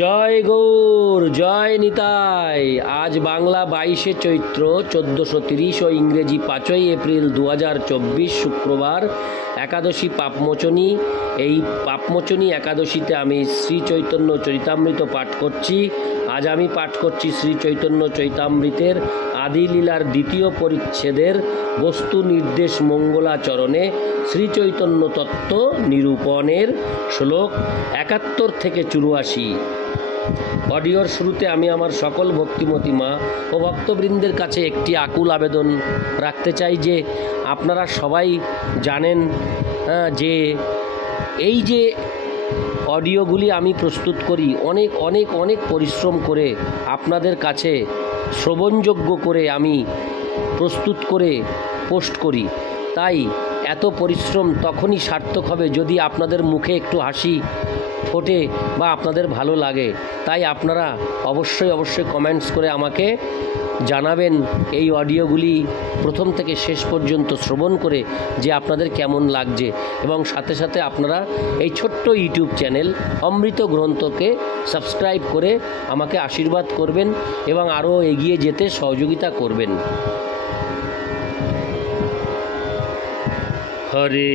জয় গৌর, জয় নিতাই। আজ বাংলা 22শে চৈত্র 1430 ও ইংরেজি 5ই এপ্রিল 2024 শুক্রবার, একাদশী পাপমোচনী। এই পাপমোচনী একাদশীতে আমি শ্রী চৈতন্য চরিতামৃত পাঠ করছি। আজ আমি পাঠ করছি শ্রী চৈতন্য চরিতামৃতের আদিলীলার দ্বিতীয় পরিচ্ছেদের বস্তু নির্দেশ মঙ্গলাচরণে শ্রী চৈতন্য তত্ত্ব নিরূপণের শ্লোক 71 থেকে 84। অডিওর শুরুতে আমি আমার সকল ভক্তিমতী মা ও ভক্তবৃন্দের কাছে একটি আকুল আবেদন রাখতে চাই যে আপনারা সবাই জানেন যে এই যে অডিওগুলি আমি প্রস্তুত করি অনেক অনেক অনেক পরিশ্রম করে আপনাদের কাছে শ্রবণযোগ্য করে আমি প্রস্তুত করে পোস্ট করি। তাই এত পরিশ্রম তখনই সার্থক হবে যদি আপনাদের মুখে একটু হাসি ফোটে বা আপনাদের ভালো লাগে। তাই আপনারা অবশ্যই কমেন্টস করে আমাকে জানাবেন এই অডিওগুলি প্রথম থেকে শেষ পর্যন্ত শ্রবণ করে যে আপনাদের কেমন লাগছে, এবং সাথে সাথে আপনারা এই ছোট্ট ইউটিউব চ্যানেল অমৃত গ্রন্থকে সাবস্ক্রাইব করে আমাকে আশীর্বাদ করবেন এবং আরও এগিয়ে যেতে সহযোগিতা করবেন। হরে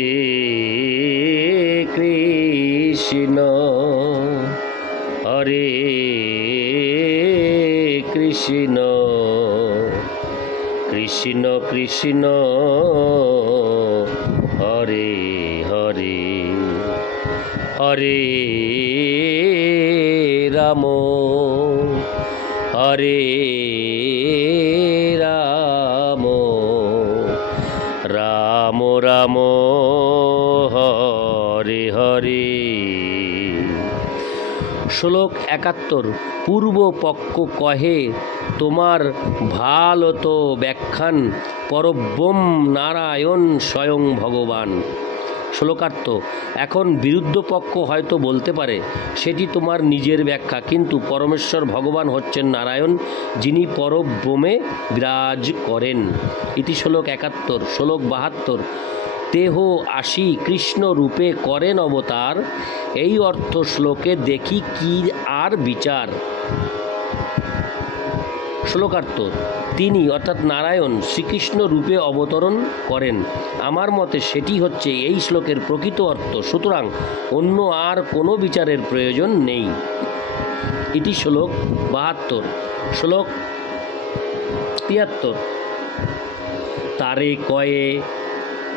কৃষ্ণ হরে কৃষ্ণ কৃষ্ণ কৃষ্ণ হরে হরে হরে রাম হরে রাম রাম রাম হরে হরে। শ্লোক 71। পূর্ব পক্ষ কহে তোমার ভালো তো ব্যাখ্যান, পরব্রহ্ম নারায়ণ স্বয়ং ভগবান। শ্লোকার্থ: এখন বিরুদ্ধ পক্ষ হয়তো বলতে পারে সেটি তোমার নিজের ব্যাখ্যা, কিন্তু পরমেশ্বর ভগবান হচ্ছেন নারায়ণ, যিনি পরব্রহ্মে বিরাজ করেন। ইতি শ্লোক 71। শ্লোক 72। দেহ আসি কৃষ্ণ রূপে করেন অবতার, এই অর্থ শ্লোকে দেখি কি আর বিচার। শ্লোকার্থ: তিনি অর্থাৎ নারায়ণ শ্রীকৃষ্ণ রূপে অবতরণ করেন। আমার মতে সেটি হচ্ছে এই শ্লোকের প্রকৃত অর্থ, সুতরাং অন্য আর কোনো বিচারের প্রয়োজন নেই। ইতি শ্লোক 72। শ্লোক 73।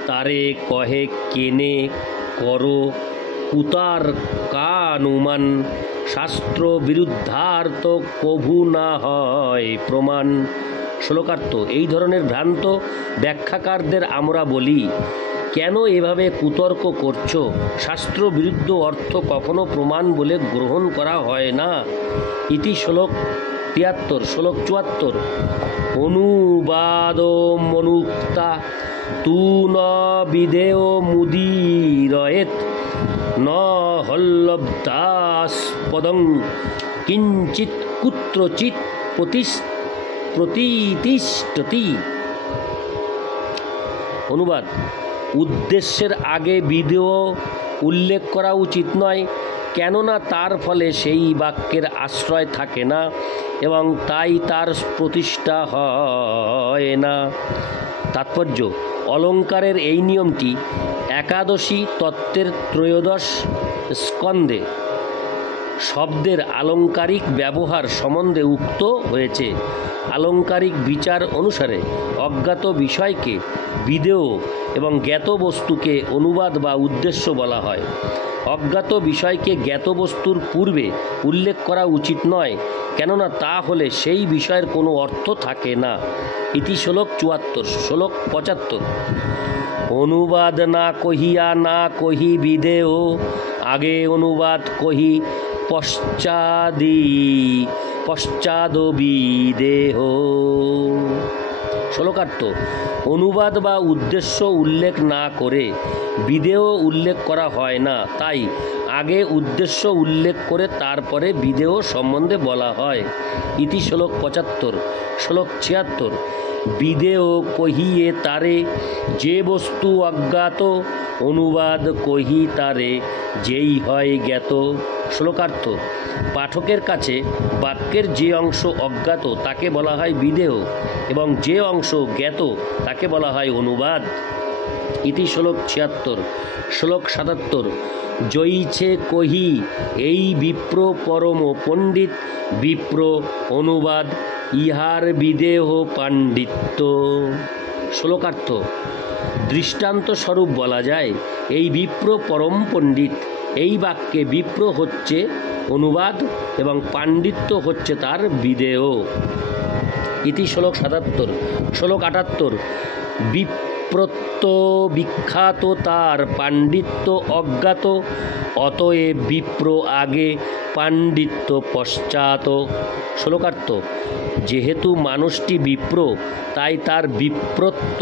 তারে কহে কেনে করো কুতার কানুমান, শাস্ত্র বিরুদ্ধার্থ কভু না হয় প্রমাণ। শ্লোকার্থ: এই ধরনের ভ্রান্ত ব্যাখ্যাকারদের আমরা বলি, কেন এভাবে কুতর্ক করছো? শাস্ত্র বিরুদ্ধ অর্থ কখনো প্রমাণ বলে গ্রহণ করা হয় না। ইতি শ্লোক 73। শ্লোক 74। অনুবাদ মনুক্তা তু ন বিদেয় মুদিরয়েত, ন হল্লব্ধাস্পদং কিঞ্চিৎ কুত্রচিৎ প্রতিতিষ্ঠতি। অনুবাদ: উদ্দেশ্যের আগে বিদেয় উল্লেখ করা উচিত নয়, কেননা তার ফলে সেই বাক্যের আশ্রয় থাকে না এবং তাই তার প্রতিষ্ঠা হয় না। তাৎপর্য: অলঙ্কারের এই নিয়মটি একাদশী তত্ত্বের 13 স্কন্ধে শব্দের আলঙ্কারিক ব্যবহার সম্বন্ধে উক্ত হয়েছে। আলঙ্কারিক বিচার অনুসারে অজ্ঞাত বিষয়কে বিদেয় এবং জ্ঞাত বস্তুকে অনুবাদ বা উদ্দেশ্য বলা হয়। অজ্ঞাত বিষয়কে জ্ঞাত বস্তুর পূর্বে উল্লেখ করা উচিত নয়, কেননা তা হলে সেই বিষয়ের কোনো অর্থ থাকে না। ইতি শ্লোক 74। শ্লোক 75। অনুবাদ না কহিয়া না কহি বিদেয়, আগে অনুবাদ কহি পশ্চাদ বিদেহ। শ্লোকার্থ: অনুবাদ বা উদ্দেশ্য উল্লেখ না করে বিদেয় উল্লেখ করা হয় না, তাই আগে উদ্দেশ্য উল্লেখ করে তারপরে বিদেহ সম্বন্ধে বলা হয়। ইতি শ্লোক 75। শ্লোক 76। বিদেহ কহিয়ে তারে যে বস্তু অজ্ঞাত, অনুবাদ কহি তারে যেই হয় জ্ঞাত। শ্লোকার্থ: পাঠকের কাছে বাক্যের যে অংশ অজ্ঞাত তাকে বলা হয় বিদেহ এবং যে অংশ জ্ঞাত তাকে বলা হয় অনুবাদ। ইতি শ্লোক 76। শ্লোক 77। জয়ীছে কহি এই বিপ্র পরম পণ্ডিত, বিপ্র অনুবাদ ইহার বিদেহ পাণ্ডিত্য। শ্লোকার্থ: দৃষ্টান্ত স্বরূপ বলা যায় এই বিপ্র পরম পণ্ডিত। এই বাক্যে বিপ্র হচ্ছে অনুবাদ এবং পাণ্ডিত্য হচ্ছে তার বিদেহ। ইতি শ্লোক 77। শ্লোক 78। বিপ্রত্ব বিখ্যাত তার পাণ্ডিত্য অজ্ঞাত, অতএব বিপ্র আগে পাণ্ডিত্য পশ্চাৎ। শ্লোকার্থ: যেহেতু মানুষটি বিপ্র তাই তার বিপ্রত্ব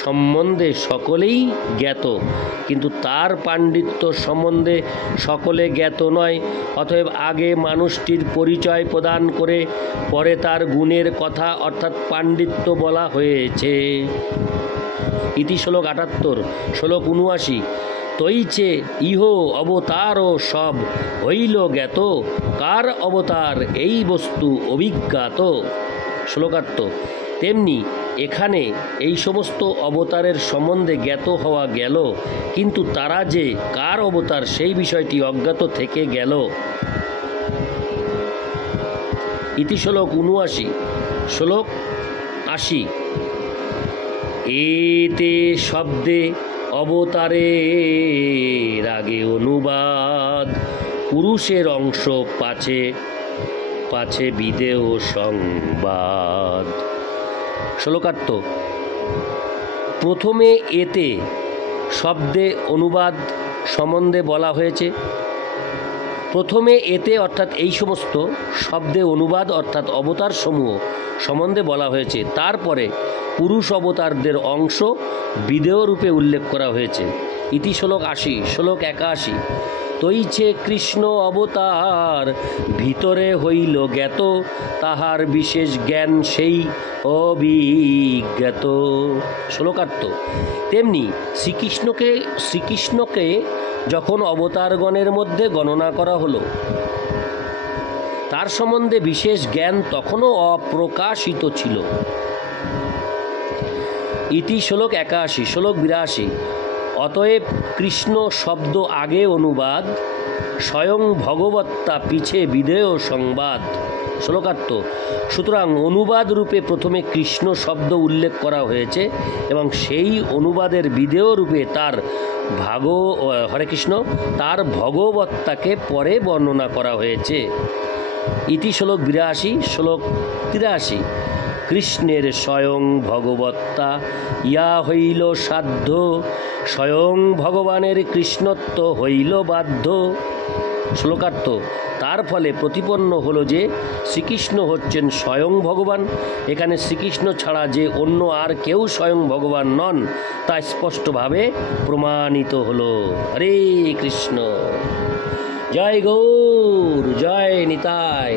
সম্বন্ধে সকলেই জ্ঞাত, কিন্তু তার পাণ্ডিত্য সম্বন্ধে সকলে জ্ঞাত নয়। অতএব আগে মানুষটির পরিচয় প্রদান করে পরে তার গুণের কথা অর্থাৎ পাণ্ডিত্য বলা হয়েছে। ইতি শ্লোক 78। শ্লোক 79। তৈছে ইহ অবতার সব হইল জ্ঞাত, কার অবতার এই বস্তু অভিজ্ঞাত। শ্লোকার্থ: তেমনি এখানে এই সমস্ত অবতারের সম্বন্ধে জ্ঞাত হওয়া গেল, কিন্তু তারা যে কার অবতার সেই বিষয়টি অজ্ঞাত থেকে গেল। ইতি শ্লোক 79। শ্লোক 80। এতে শব্দে অবতারের আগে অনুবাদ, পুরুষের অংশ পাছে পাছে বিদেহ সংবাদ। শ্লোকার্থ: প্রথমে এতে শব্দে অনুবাদ সম্বন্ধে বলা হয়েছে। প্রথমে এতে অর্থাৎ এই সমস্ত শব্দে অনুবাদ অর্থাৎ অবতার সমূহ সম্বন্ধে বলা হয়েছে। তারপরে পুরুষ অবতারদের অংশ বিদেহ রূপে উল্লেখ করা হয়েছে। ইতি শ্লোক 80। শ্লোক 81। তৈছে কৃষ্ণ অবতার ভিতরে হইল জ্ঞাত, তাহার বিশেষ জ্ঞান সেই অবিজ্ঞাত। শ্লোকার্থ: তেমনি শ্রীকৃষ্ণকে যখন অবতারগণের মধ্যে গণনা করা হলো, তার সম্বন্ধে বিশেষ জ্ঞান তখনও অপ্রকাশিত ছিল। ইতি শ্লোক 81। শ্লোক 82। অতএব কৃষ্ণ শব্দ আগে অনুবাদ, স্বয়ং ভগবত্তা পিছে বিদেহ সংবাদ। শ্লোকার্থ: সুতরাং অনুবাদ রূপে প্রথমে কৃষ্ণ শব্দ উল্লেখ করা হয়েছে এবং সেই অনুবাদের বিদেহ রূপে তার হরে কৃষ্ণ তার ভগবত্তাকে পরে বর্ণনা করা হয়েছে। ইতি শ্লোক 82। শ্লোক 83। কৃষ্ণের স্বয়ং ভগবত্তা ইয়া হইল সাধ্য, স্বয়ং ভগবানের কৃষ্ণত্ব হইল বাধ্য। শ্লোকার্থ: তার ফলে প্রতিপন্ন হলো যে শ্রীকৃষ্ণ হচ্ছেন স্বয়ং ভগবান। এখানে শ্রীকৃষ্ণ ছাড়া যে অন্য আর কেউ স্বয়ং ভগবান নন তা স্পষ্টভাবে প্রমাণিত হলো। হরে কৃষ্ণ। জয় গৌর, জয় নিতাই।